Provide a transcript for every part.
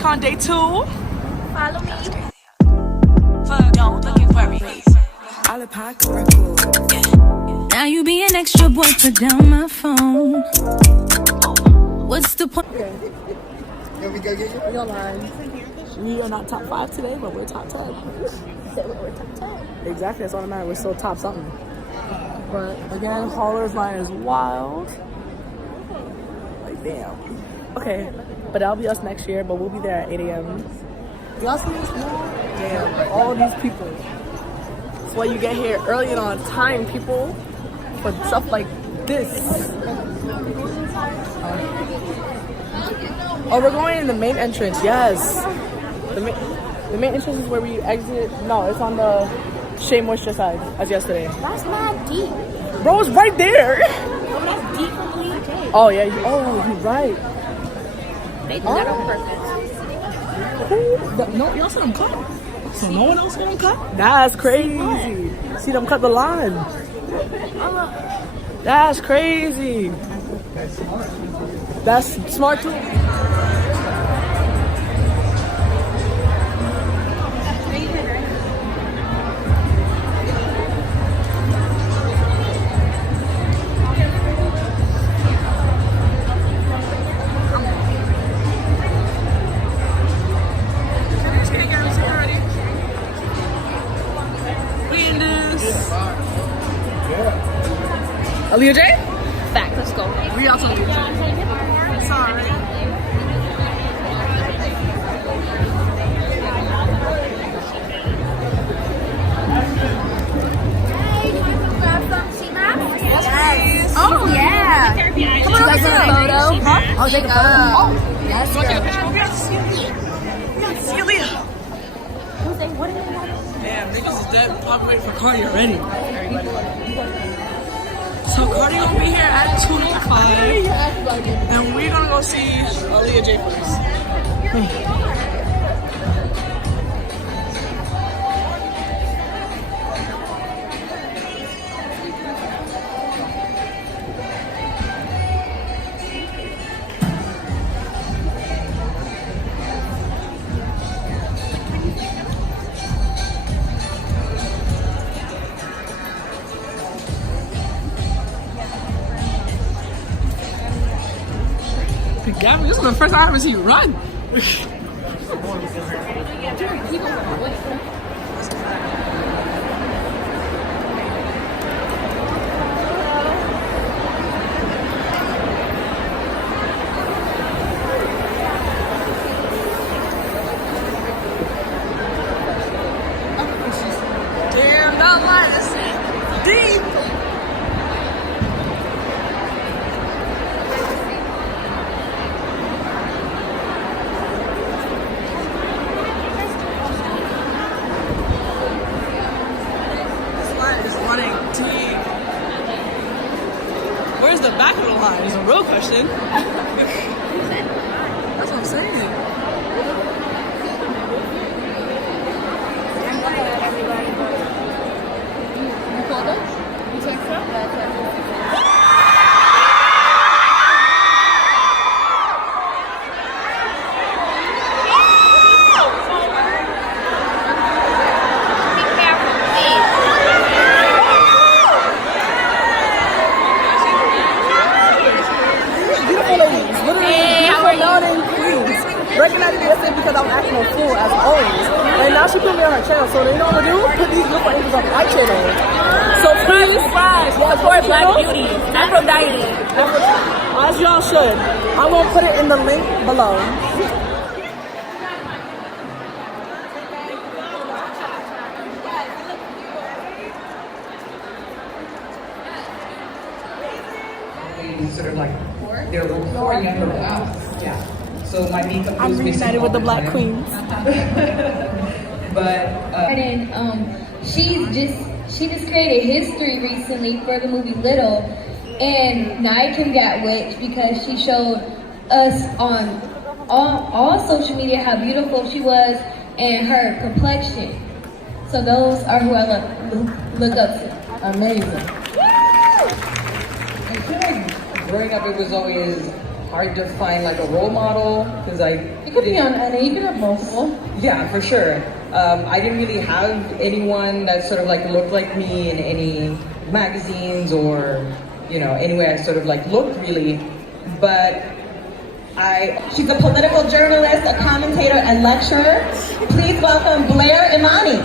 BeautyCon day 2. Follow me. Don't look for me. Now you be an extra boy, put down my phone. What's the point? Can we go get you? We're lying. We are not top 5 today, but we're top 10. We're top 10. Exactly, that's all that matters. We're still top something. But again, Hauler's line is wild. Like, damn. Okay, but that'll be us next year, but we'll be there at 8 a.m. Y'all see this more? Damn, all these people. That's why you get here early and on time, people. For stuff like this. Oh, we're going in the main entrance, yes. The main entrance is where we exit. No, it's on the Shea Moisture side, as yesterday. That's not deep. Bro, it's right there. Oh, that's deep from Aaliyah Jay. Oh, yeah. You're right. They do that on purpose. No, y'all said I'm cut. So no one else gonna cut? That's crazy. See them cut the line. That's crazy. That's smart too. Aaliyah Jay? Fact, let's go. We out to Aaliyah Jay. Sorry. Yes. Oh, yeah. Come on, let's take a photo. Huh? I'll take a photo. Oh, yes. See Aaliyah. Damn, niggas is dead. Probably waiting for Cardi already. So Cardi gonna be here at 2:05, and we're gonna go see Aaliyah Jay first. Gavin, this is the first time I ever see you run. Damn, that line is deep. Where's the back of the line is a real question. That's what I'm saying. You called us? You texted her? Recognized me yesterday because I was acting a fool as always. And now she put me on her channel, so you know what I'm gonna do? Put these beautiful angels on my channel. So please, Support Black Beauty. Afrodite. As y'all should. I'm gonna put it in the link below. Sort of like they're four younger than us. Yeah. So my makeup. I'm reunited with the Black Queens. But And she just created history recently for the movie Little, and Nike got witch because she showed us on all social media how beautiful she was and her complexion. So those are who I look up to. Amazing. I feel like growing up, it was always hard to find like a role model because You could be on NA, you could have multiple. Yeah, for sure. I didn't really have anyone that sort of like looked like me in any magazines or, you know, anywhere I sort of like looked really. But she's a political journalist, a commentator, and lecturer. Please welcome Blair Imani.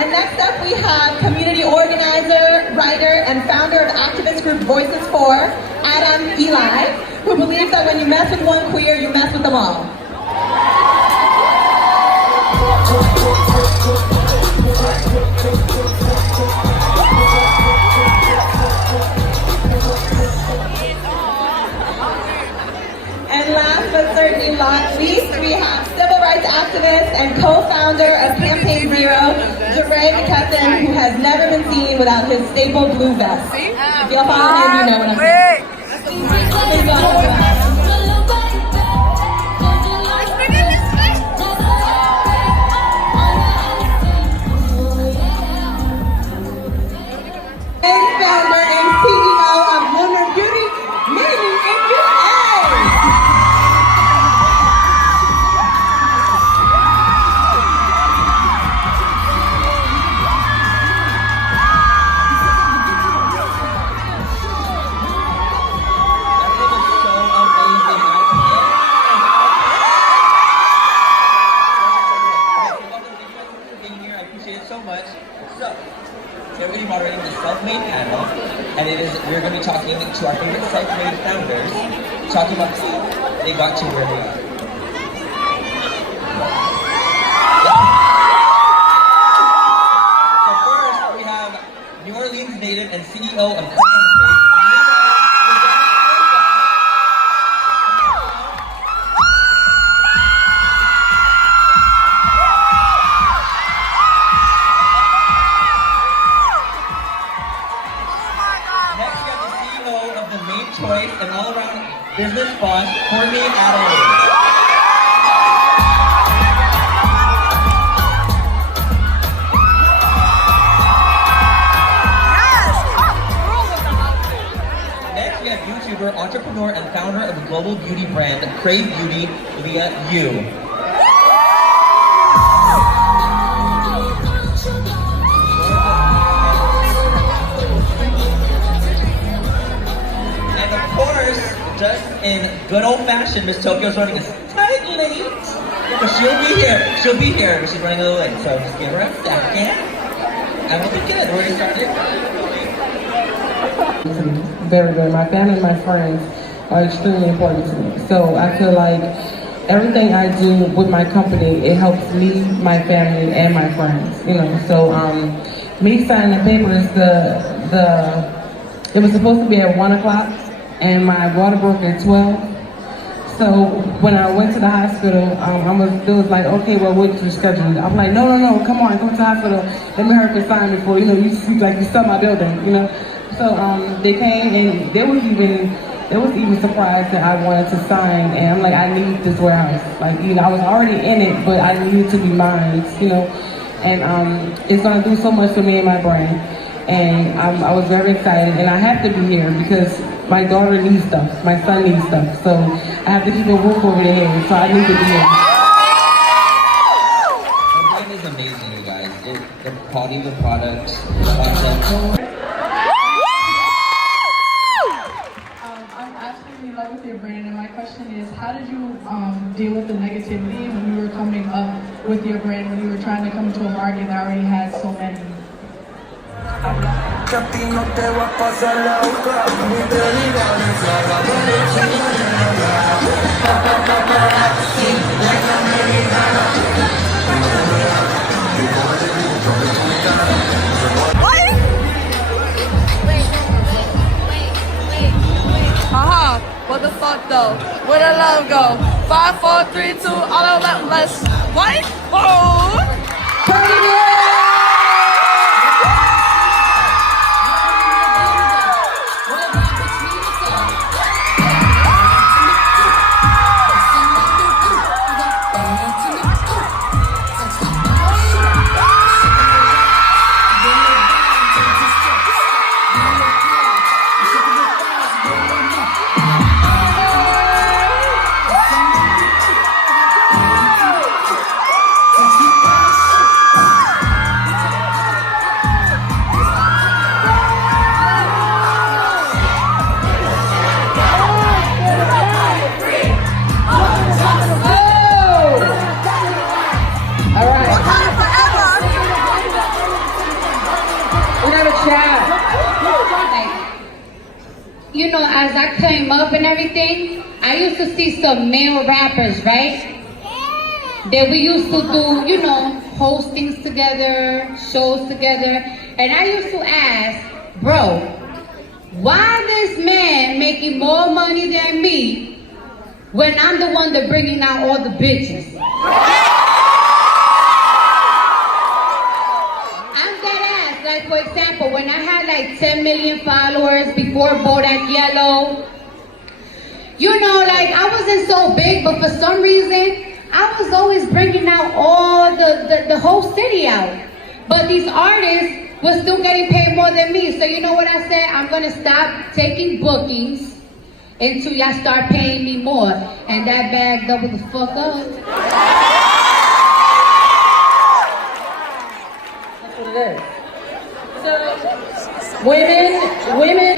And next up we have community organizer, writer, and founder of activist group Voices for, Adam Eli, who believes that when you mess with one queer, you mess with them all. And last but certainly not least, we have civil rights activist and co-founder of Campaign Zero, DeRay McKesson, who has never been seen without his staple blue vest. If y'all follow him, you know what I'm saying. Please go ahead. And founder and CEO of Wuzzam Beauty, made in USA. We're going to be moderating the self-made panel, and we're going to be talking to our favorite self-made founders, talking about how they got to where they are. So first, we have New Orleans native and CEO of choice and all-around business boss, Courtney Adelaide. Next, we have YouTuber, entrepreneur, and founder of the global beauty brand, Crave Beauty, Aaliyah Jay. Just in good old-fashioned, Miss Tokyo's running a tight late. But she'll be here, but she's running a little late. So just give her a second. And we'll be good. We're gonna start here. Very good. My family and my friends are extremely important to me. So I feel like everything I do with my company, it helps me, my family, and my friends. You know, so me signing the papers, it was supposed to be at 1 o'clock. And my water broke at 12. So when I went to the hospital, it was like, okay, well, what's your schedule? I'm like, no, come on, come to the hospital. Let me hurry up and sign before, you sell my building, you know. So they came and they was even surprised that I wanted to sign. And I'm like, I need this warehouse. Like, you know, I was already in it, but I needed to be mine, you know. And it's gonna do so much for me and my brand. And I was very excited, and I have to be here because my daughter needs stuff, my son needs stuff, so I have to keep a roof over their head, so I need to be here. The brand is amazing, you guys. The quality of the products, the content. I'm absolutely in love with your brand, and my question is, how did you deal with the negativity when you were coming up with your brand, when you were trying to come to a market that already had so many? Que a ti no te va a pasar la boca, ni te digan What the fuck though? Where the love go? 5, 4, 3, 2, all of that. Let's what? Oh! I came up and everything, I used to see some male rappers, right? That we used to do, you know, hostings together, shows together. And I used to ask, bro, why this man making more money than me when I'm the one that bringing out all the bitches? I'm dead ass. Like, for example, when I had like 10 million followers before Bodak Yellow, you know, like, I wasn't so big, but for some reason, I was always bringing out all the whole city out. But these artists was still getting paid more than me. So you know what I said? I'm gonna stop taking bookings until y'all start paying me more. And that bag doubled the fuck up. That's what it is. So, women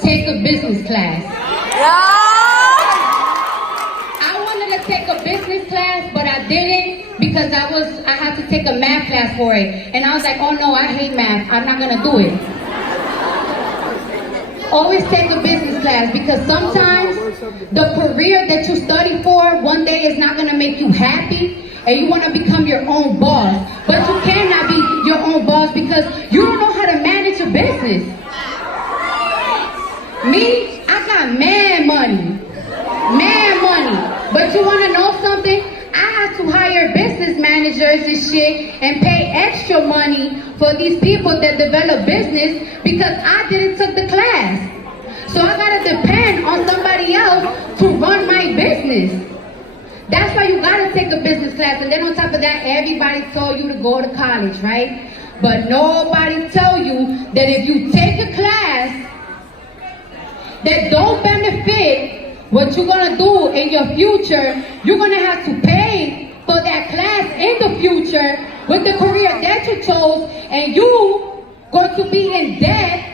take a business class. I wanted to take a business class, but I didn't because I had to take a math class for it. And I was like, oh no, I hate math. I'm not gonna do it. Always take a business class because sometimes the career that you study for one day is not gonna make you happy and you wanna become your own boss. But you cannot be your own boss because you don't know how to manage a business. Me, I got mad money. But you wanna know something? I had to hire business managers and shit and pay extra money for these people that develop business because I didn't took the class. So I gotta depend on somebody else to run my business. That's why you gotta take a business class. And then on top of that, everybody told you to go to college, right? But nobody tell you that if you take a class that don't benefit what you're gonna do in your future, you're gonna have to pay for that class in the future with the career that you chose, and you going to be in debt.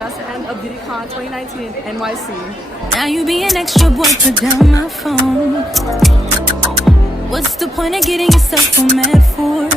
That's the end of BeautyCon 2019 in NYC. Now you be an extra boy, put down my phone. What's the point of getting yourself so mad for?